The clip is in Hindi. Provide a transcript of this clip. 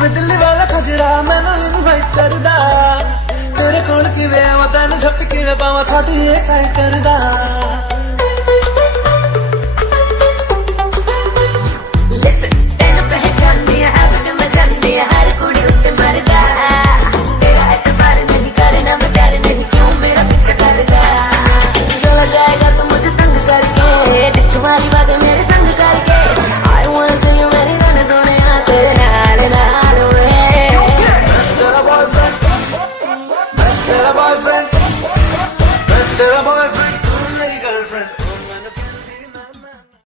वे दिल्ली वाला खजरा मैनू इनवाइट करदा तेरे कोल किवें आवां तैनूं झपकी में पावां थोड़ी एक्साइट करदा।